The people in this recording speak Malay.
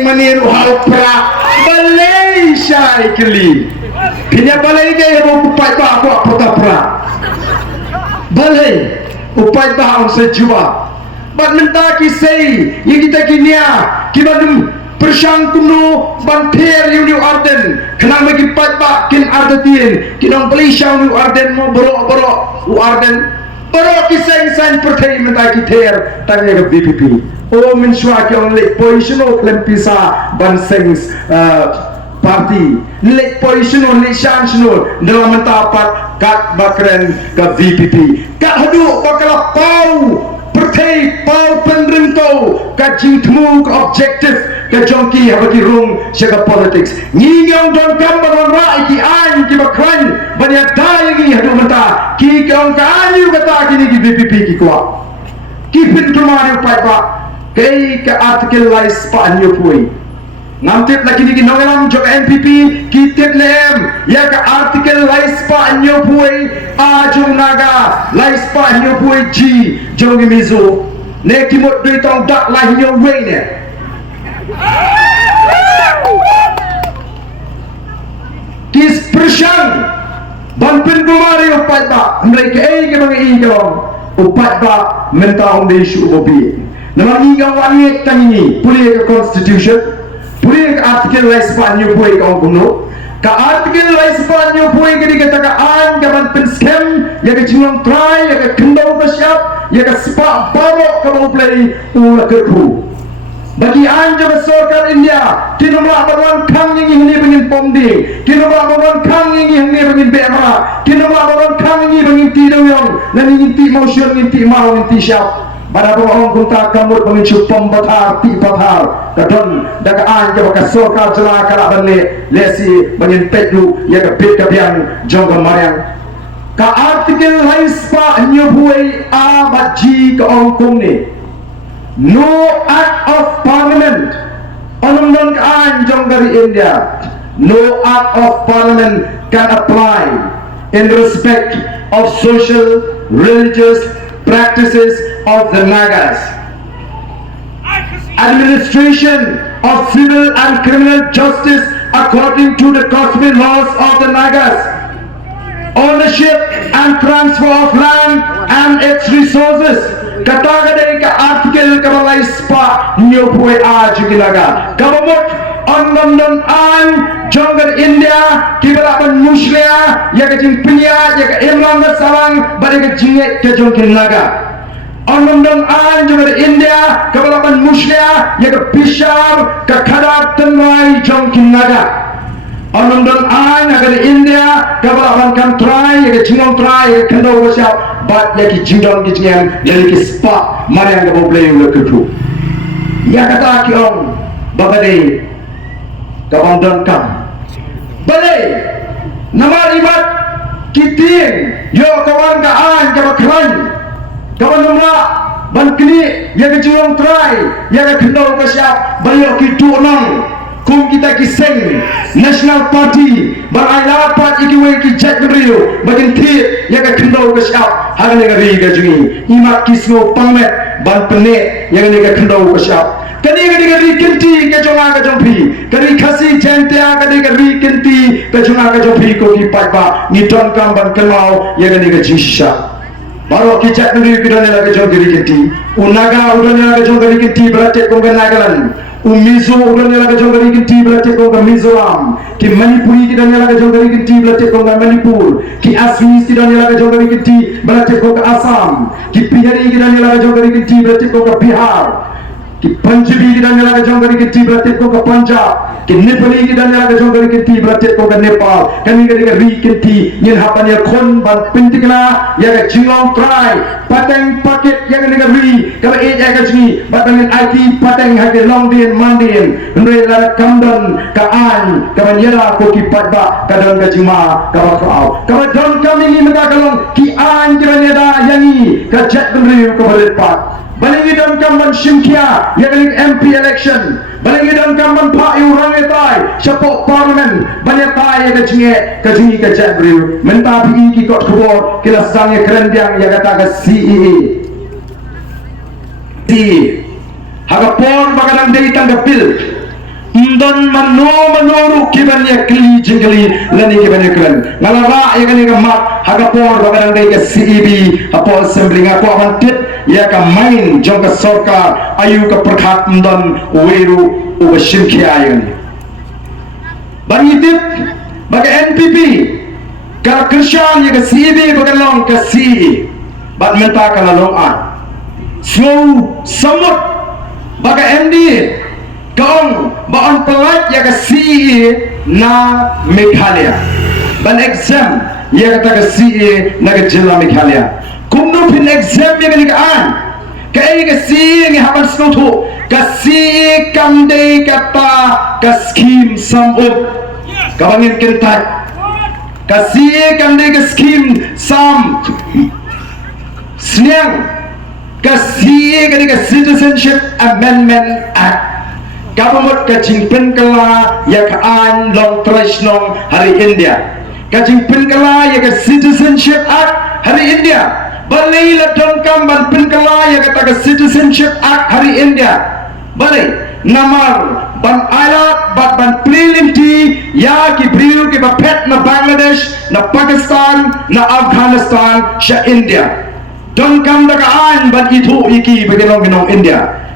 yang meniru hal pra Malaysia ikli kini balai ke yang upai bah aku apa pra balai upai bah on sejuba bat minta kisai yang kita kinia kibadum persang kuno banter yu arden kenang bagi pat kin ardetin kinong Malaysia yu arden mo boro arden boro kisai san pertai minta kiter tanya ke BPP o mensua ki on lek position o klempisa ban sengs parti lek position on lek chance no dalam mentapat kat bakren ke VPP kat hadu bakal pau pertai pau penrentau kajing temu ke objektif ke jongki habaki rung syaga politics nyingyong don kambaron rai ki an ki bakran banyak dai gi hadu menta ki kong kanyu kata kini ki VPP ki kwa ki pin kemari upai ba kay ke artikel lais pa anyo pui ngamtip na kini ki nongelam jok MPP ki tip nem ya ke artikel lais pa anyo pui ajung naga lais pa anyo pui ji jongi mizo ne kimot dui tong dak lah nyo wei ne kis persang banpin kumari upat ba mereka ke mga igong upat ba mentang de isu obi nama igong wani tangini puli ke constitution puli ke artikel lais pa nyo pui ka kuno ka artikel lais pa nyo pui ke dikata ka an ka banpin scam ya ke jinong try ya ke kendau ka siap ya ke spa barok ka mau play ula ke ku bagi anja besarkan India kinumlah baruan kang yang ini bengin pomdi kinumlah baruan kang yang ini bengin bema kinumlah baruan kang ini bengin tiduyong dan ingin ti motion ingin ti mau ingin ti siap pada orang kunta kamut bengin cupom batar ti batar kadon daga anja baka sorkar jela kala balik lesi bengin pedu ya ke bit kabian jongga mariang ka artikel lais pa nyobuai a baji ke ongkong ni no act of parliament onong anjong dari India no act of parliament can apply in respect of social religious practices of the Nagas administration of civil and criminal justice according to the customary laws of the Nagas ownership and transfer of land and its resources kataga dari ke artikel kabalai spa nyopue aju gilaga kabamot on an jonggar India kibala ban muslia ya ke jingpinya ya ke imran salang bari ke jinget ke jongkin naga on an jonggar India kabala ban muslia ya ke bishar ke khadat tanwai jongkin naga on an agar India kabala ban kam try ya ke jingong try ya ke kendo wasiap bat ya ki jingdong ki jingan dari ki spa mariang ka boblay le kutu ya kata ki on babade ka bondon kam bale nama ribat kiting yo kawan ka an ka bakran kawan numra ban kini ya ke jingong try ya ke kendo ka siap bayo ki tunang kum kita kiseng National Party beraila pat ikiwe ki jet rio bagin thi ya ka khndo ka shap hagne ka ri ka jungi ima kisno pangmet ban pene ya ka khndo ka shap kani ka ri kinti ka jonga ka jompi kani khasi jentia ka ri kinti ka jonga ka jompi ko ki patba ni ton kam ban kelau ya ka jisha baro ki jet rio ki done la ka jongi kinti unaga udone la ka jongi kinti berate ko ka nagalan Mizo udane laga jongari kinti berarti kau ke Mizoram, ki Manipuri kita laga jongari kinti berarti kau ke Manipur, ki Assamese kita laga jongari kinti berarti kau ke Assam, ki Bihari kita laga jongari kinti berarti kau ke Bihar, ki Punjabi kita laga jongari kinti berarti kau ke Punjab, ki Nepali kita laga jongari kinti berarti kau ke Nepal, kami kita ri kinti yen hapanya kon ban pintikna ya ke Jilong try pateng paket yang kita ri kalau ya ke sini batangin IT pateng hake Longdin Mandin nrela kamdan kaan kabanyera ko ki patba kadon ka jima ka bakau kabadon kami ni matakalong ki an kabanyera yangi ka jet nriu ko balit balingi don kamban simkia yang MP election balingi don kamban pa urang etai siapa parlimen banyak tai ka jinge ka jet nriu menta pi ki kot kubor kila sange keren yang ya kata ka CEA haga pon bagadang dari tangga bil Mdon manuru kiban ya kli jingli lani kiban ya klan ngalara ya kani mak hagapor bagan dai ka CEB apol assembly nga ko amantit ya ka main jong ka sarkar ayu ka prakhat mdon weru ubashim khiayan bangitip baga NPP ka krisyan ya ka CEB baga long ka CE bat menta ka lalong an slow samut baga MD kaong baon pelat ya ka CE na Meghalaya ban exam ya ka taga CE na ka jilla Meghalaya kumno pin exam ya ka an ka ay ka CE nga haban snoto ka CE kamde kata ka scheme samut kabangin kintat ka CE kamde ka scheme sam sniang ka CE ka Citizenship Amendment Act Government kacing penkala ya kaan long trash nong hari India kacing penkala ya ka Citizenship Act hari India balai la dongkam ban penkala ya kata ka Citizenship Act hari India balai namar ban alat ban prilinti ya ki briu ki bapet na Bangladesh na Pakistan na Afghanistan sya India dongkam daga an ban itu iki beginong India